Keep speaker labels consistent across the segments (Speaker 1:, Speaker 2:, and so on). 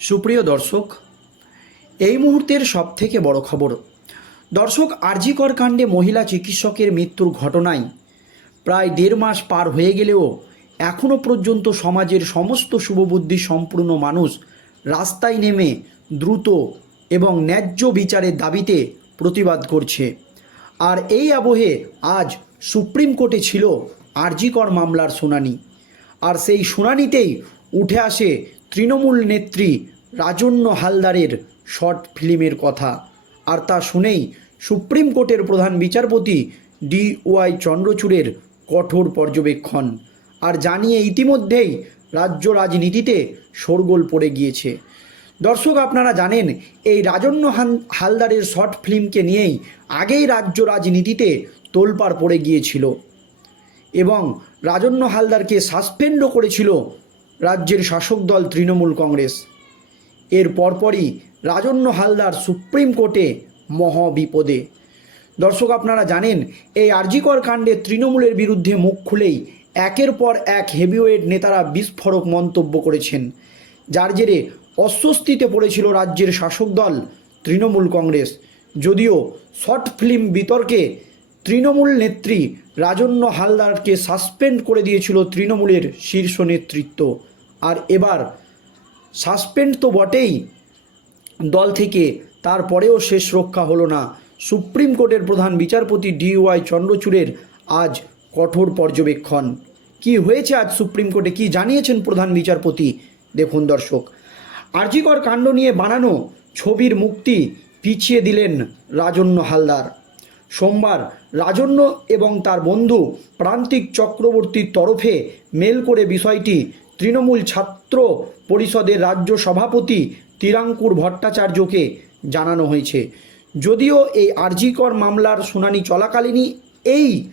Speaker 1: সুপ্রিয় দর্শক, এই মুহূর্তের সবথেকে বড় খবর, দর্শক আরজিকর কাণ্ডে মহিলা চিকিৎসকের মৃত্যুর ঘটনায় প্রায় দেড় মাস পার হয়ে গেলেও এখনও পর্যন্ত সমাজের সমস্ত শুভবুদ্ধি সম্পূর্ণ মানুষ রাস্তায় নেমে দ্রুত এবং ন্যায্য বিচারের দাবিতে প্রতিবাদ করছে। আর এই আবহে আজ সুপ্রিম কোর্টে ছিল আরজিকর মামলার শুনানি। আর সেই শুনানিতেই উঠে আসে তৃণমূল নেত্রী রাজন্য হালদারের শর্ট ফিল্মের কথা। আর তা শুনেই সুপ্রিম কোর্টের প্রধান বিচারপতি ডি ওয়াই চন্দ্রচূড়ের কঠোর পর্যবেক্ষণ। আর জানিয়ে ইতিমধ্যেই রাজ্য রাজনীতিতে শোরগোল পড়ে গিয়েছে। দর্শক, আপনারা জানেন, এই রাজন্য হালদারের শর্ট ফিল্মকে নিয়েই আগেই রাজ্য রাজনীতিতে তোলপাড় পড়ে গিয়েছিল। এবং রাজন্য হালদারকে সাসপেন্ডও করেছিল রাজ্যের শাসক দল তৃণমূল কংগ্রেস। এর পরপরই রাজন্য হালদার সুপ্রিম কোর্টে মহাবিপদে। দর্শক, আপনারা জানেন, এই আরজিকর কাণ্ডে তৃণমূলের বিরুদ্ধে মুখ খুলেই একের পর এক হেভিওয়েট নেতারা বিস্ফোরক মন্তব্য করেছেন। যার জেরে অস্বস্তিতে পড়েছিল রাজ্যের শাসক দল তৃণমূল কংগ্রেস। যদিও শর্ট ফিল্ম বিতর্কে তৃণমূল নেত্রী রাজন্য হালদারকে সাসপেন্ড করে দিয়েছিল তৃণমূলের শীর্ষ নেতৃত্ব। আর এবার সাসপেন্ড তো বটেই দল থেকে, তারপরেও শেষ রক্ষা হলো না। সুপ্রিম কোর্টের প্রধান বিচারপতি ডি ওয়াই চন্দ্রচূড়ের আজ কঠোর পর্যবেক্ষণ। কি হয়েছে আজ সুপ্রিম কোর্টে? কি জানিয়েছেন প্রধান বিচারপতি? দেখুন দর্শক, আরজিকর কাণ্ড নিয়ে বানানো ছবির মুক্তি পিছিয়ে দিলেন রাজন্য হালদার। সোমবার রাজন্য এবং তার বন্ধু প্রান্তিক চক্রবর্তীর তরফে মেল করে বিষয়টি তৃণমূল ছাত্র পরিষদের রাজ্য সভাপতি তিরাঙ্কুর ভট্টাচার্যকে জানানো হয়েছে। যদিও এই আরজিকর মামলার শুনানি চলাকালীনই এই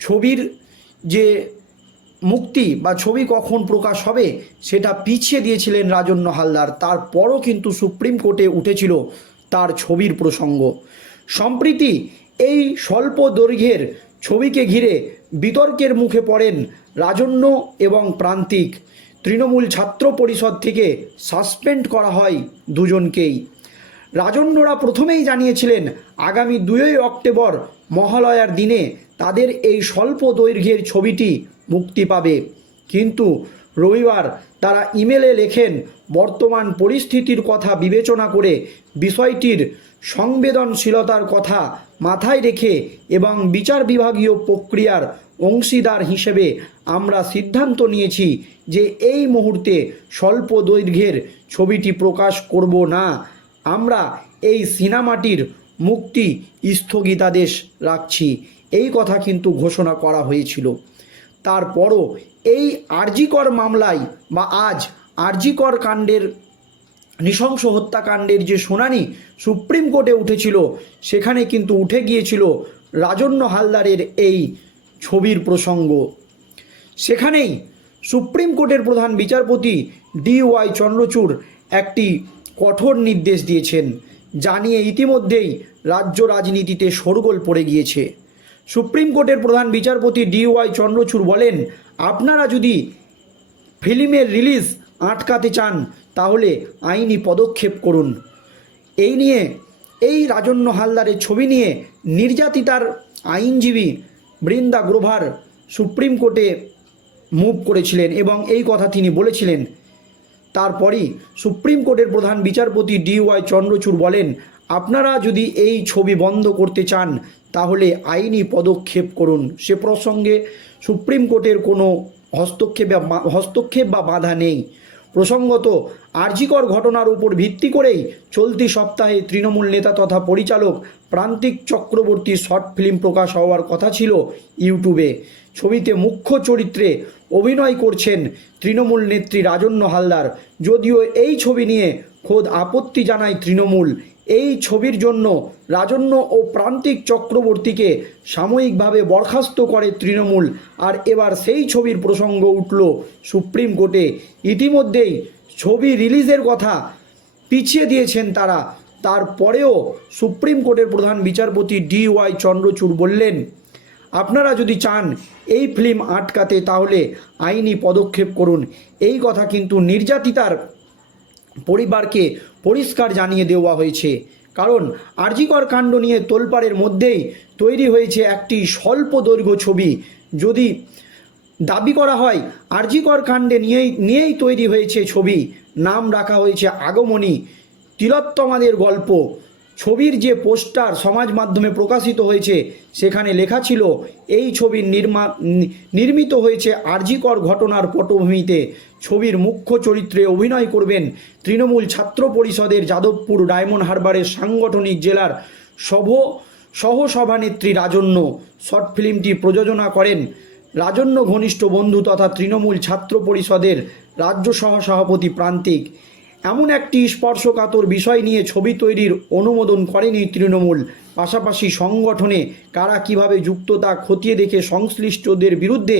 Speaker 1: ছবির যে মুক্তি বা ছবি কখন প্রকাশ হবে সেটা পিছিয়ে দিয়েছিলেন রাজন্য হালদার। তারপরও কিন্তু সুপ্রিম কোর্টে উঠেছিল তার ছবির প্রসঙ্গ। সম্প্রীতি এই স্বল্প দৈর্ঘ্যের ছবিকে ঘিরে বিতর্কের মুখে পড়েন রাজন্য এবং প্রান্তিক। তৃণমূল ছাত্র পরিষদ থেকে সাসপেন্ড করা হয় দুজনকেই। রাজন্যরা প্রথমেই জানিয়েছিলেন, আগামী দুই অক্টোবর মহালয়ার দিনে তাদের এই স্বল্প দৈর্ঘ্যের ছবিটি মুক্তি পাবে। কিন্তু রবিবার তারা ইমেলে লেখেন বর্তমান পরিস্থিতির কথা বিবেচনা করে বিষয়টির সংবেদনশীলতার কথা মাথায় রেখে এবং বিচার বিভাগীয় প্রক্রিয়ার অংশীদার হিসেবে আমরা সিদ্ধান্ত নিয়েছি যে এই মুহূর্তে স্বল্প দৈর্ঘ্যের ছবিটি প্রকাশ করব না। আমরা এই সিনেমাটির মুক্তি স্থগিতাদেশ রাখছি। এই কথা কিন্তু ঘোষণা করা হয়েছিল। তারপরও এই আরজিকর মামলায় বা আজ আরজিকর কাণ্ডের, নৃশংস হত্যাকাণ্ডের যে শুনানি সুপ্রিম কোর্টে উঠেছিল, সেখানে কিন্তু উঠে গিয়েছিল রাজন্য হালদারের এই ছবির প্রসঙ্গ। সেখানেই সুপ্রিম কোর্টের প্রধান বিচারপতি ডি ওয়াই চন্দ্রচূড় একটি কঠোর নির্দেশ দিয়েছেন জানিয়ে ইতিমধ্যেই রাজ্য রাজনীতিতে শোরগোল পড়ে গিয়েছে। সুপ্রিম কোর্টের প্রধান বিচারপতি ডি ওয়াই চন্দ্রচূড় বলেন, আপনারা যদি ফিল্মের রিলিজ আটকাতে চান, তাহলে আইনি পদক্ষেপ করুন। এই নিয়ে, এই রাজন্য হালদারের ছবি নিয়ে নির্যাতিতার আইনজীবী বৃন্দা গ্রোভার সুপ্রিম কোর্টে মুভ করেছিলেন এবং এই কথা তিনি বলেছিলেন। তারপরই সুপ্রিম কোর্টের প্রধান বিচারপতি ডি ওয়াই চন্দ্রচূড় বলেন, আপনারা যদি এই ছবি বন্ধ করতে চান, তাহলে আইনি পদক্ষেপ করুন। সে প্রসঙ্গে সুপ্রিম কোর্টের কোনো হস্তক্ষেপ হস্তক্ষেপ বা বাধা নেই। প্রসঙ্গত আর্জিকর ঘটনার উপর ভিত্তি করেই চলতি সপ্তাহে তৃণমূল নেতা তথা পরিচালক প্রান্তিক চক্রবর্তী শর্ট ফিল্ম প্রকাশ হওয়ার কথা ছিল ইউটিউবে। ছবিতে মুখ্য চরিত্রে অভিনয় করছেন তৃণমূল নেত্রী রাজন্য হালদার। যদিও এই ছবি নিয়ে খোদ আপত্তি জানায় তৃণমূল এই ছবির জন্য রাজন্য ও প্রান্তিক চক্রবর্তীকে সাময়িকভাবে বরখাস্ত করে তৃণমূল। আর এবার সেই ছবির প্রসঙ্গ উঠল সুপ্রিম কোর্টে। ইতিমধ্যেই ছবি রিলিজের কথা পিছিয়ে দিয়েছেন তারা। তারপরেও সুপ্রিম কোর্টের প্রধান বিচারপতি ডি ওয়াই চন্দ্রচূড় বললেন, আপনারা যদি চান এই ফিল্ম আটকাতে তাহলে আইনি পদক্ষেপ করুন। এই কথা কিন্তু নির্যাতিতার পরিবারকে পরিষ্কার জানিয়ে দেওয়া হয়েছে। কারণ আরজিকর কাণ্ড নিয়ে তোলপাড়ের মধ্যেই তৈরি হয়েছে একটি স্বল্প দৈর্ঘ্য ছবি। যদি দাবি করা হয়, আরজিকর কাণ্ডে নিয়েই নিয়েই তৈরি হয়েছে ছবি। নাম রাখা হয়েছে আগমনী। তিলোত্তমাদের গল্প। ছবির যে পোস্টার সমাজ মাধ্যমে প্রকাশিত হয়েছে, সেখানে লেখা ছিল, এই ছবির নির্মা নির্মিত হয়েছে আরজিকর ঘটনার পটভূমিতে। ছবির মুখ্য চরিত্রে অভিনয় করবেন তৃণমূল ছাত্র পরিষদের যাদবপুর ডায়মন্ড হারবারের সাংগঠনিক জেলার সভ, সহসভানেত্রী রাজন্য। শর্ট ফিল্মটি প্রযোজনা করেন রাজন্য ঘনিষ্ঠ বন্ধু তথা তৃণমূল ছাত্র পরিষদের রাজ্য সহসভাপতি প্রান্তিক। এমন একটি স্পর্শকাতর বিষয় নিয়ে ছবি তৈরির অনুমোদন করেনি তৃণমূল। পাশাপাশি সংগঠনে কারা কীভাবে যুক্ত তা খতিয়ে দেখে সংশ্লিষ্টদের বিরুদ্ধে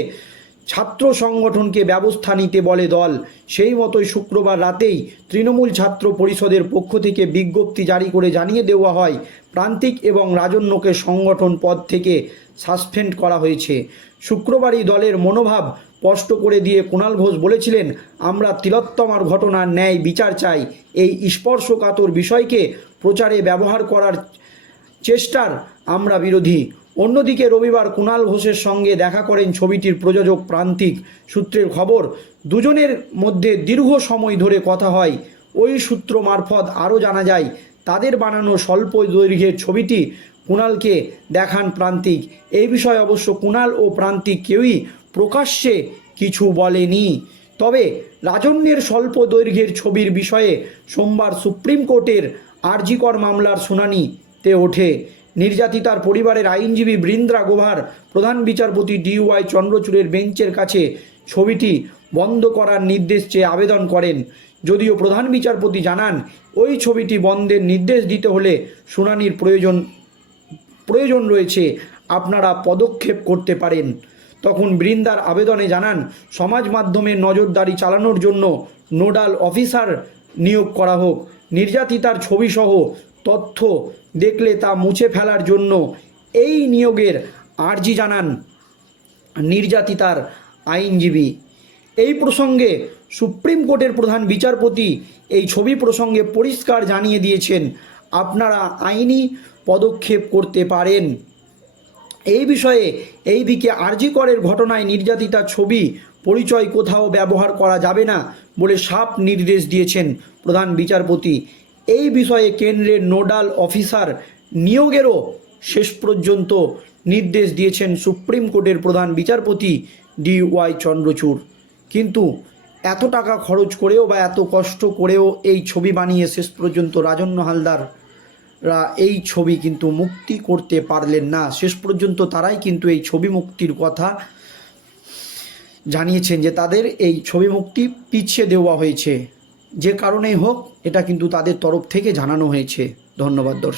Speaker 1: ছাত্র সংগঠনকে ব্যবস্থা নিতে বলে দল, সেই মতোই শুক্রবার রাতেই তৃণমূল ছাত্র পরিষদের পক্ষ থেকে বিজ্ঞপ্তি জারি করে জানিয়ে দেওয়া হয়, প্রান্তিক এবং রাজন্যকে সংগঠন পদ থেকে সাসপেন্ড করা হয়েছে। শুক্রবারই দলের মনোভাব স্পষ্ট করে দিয়ে কুণাল ঘোষ বলেছিলেন, আমরা তিলোত্তমার ঘটনার ন্যায় বিচার চাই। এই স্পর্শকাতর বিষয়কে প্রচারে ব্যবহার করার চেষ্টার আমরা বিরোধী। অন্যদিকে রবিবার কুণাল ঘোষের সঙ্গে দেখা করেন ছবিটির প্রযোজক প্রান্তিক। সূত্রের খবর, দুজনের মধ্যে দীর্ঘ সময় ধরে কথা হয়। ওই সূত্র মারফত আরও জানা যায়, তাদের বানানো স্বল্প দৈর্ঘ্যের ছবিটি কুণালকে দেখান প্রান্তিক। এই বিষয়ে অবশ্য কুণাল ও প্রান্তিক কেউই প্রকাশ্যে কিছু বলেনি। তবে রাজন্যের স্বল্প দৈর্ঘ্যের ছবির বিষয়ে সোমবার সুপ্রিম কোর্টের আরজিকর মামলার শুনানিতে ওঠে। নির্যাতিতার পরিবারের আইনজীবী বৃন্দ্রা গোভার প্রধান বিচারপতি ডিওয়াই চন্দ্রচূড়ের বেঞ্চের কাছে ছবিটি বন্ধ করার নির্দেশ চেয়ে আবেদন করেন। যদিও প্রধান বিচারপতি জানান, ওই ছবিটি বন্ধের নির্দেশ দিতে হলে শুনানির প্রয়োজন প্রয়োজন রয়েছে। আপনারা পদক্ষেপ করতে পারেন। তখন বৃন্দার আবেদনে জানান, সমাজ মাধ্যমে নজরদারি চালানোর জন্য নোডাল অফিসার নিয়োগ করা হোক। নির্যাতিতার ছবিসহ তথ্য দেখলে তা মুছে ফেলার জন্য এই নিয়োগের আর্জি জানান নির্যাতিতার আইনজীবী। এই প্রসঙ্গে সুপ্রিম কোর্টের প্রধান বিচারপতি এই ছবি প্রসঙ্গে পরিষ্কার জানিয়ে দিয়েছেন, আপনারা আইনি পদক্ষেপ করতে পারেন। এই বিষয়ে এই দিকে আরজিকরের ঘটনায় নির্যাতিতা ছবি, পরিচয় কোথাও ব্যবহার করা যাবে না বলে সাপ নির্দেশ দিয়েছেন প্রধান বিচারপতি। এই বিষয়ে কেন্দ্রের নোডাল অফিসার নিয়োগেরও শেষ পর্যন্ত নির্দেশ দিয়েছেন সুপ্রিম কোর্টের প্রধান বিচারপতি ডি ওয়াই চন্দ্রচূড়। কিন্তু এত টাকা খরচ করেও বা এত কষ্ট করেও এই ছবি বানিয়ে শেষ পর্যন্ত রাজন্য হালদার রা এই ছবি কিন্তু মুক্তি করতে পারলেন না। শেষ পর্যন্ত তারাই কিন্তু এই ছবি মুক্তির কথা জানিয়েছেন যে তাদের এই ছবি মুক্তি পিছিয়ে দেওয়া হয়েছে। যে কারণেই হোক, এটা কিন্তু তাদের তরফ থেকে জানানো হয়েছে। ধন্যবাদ, দর্শক।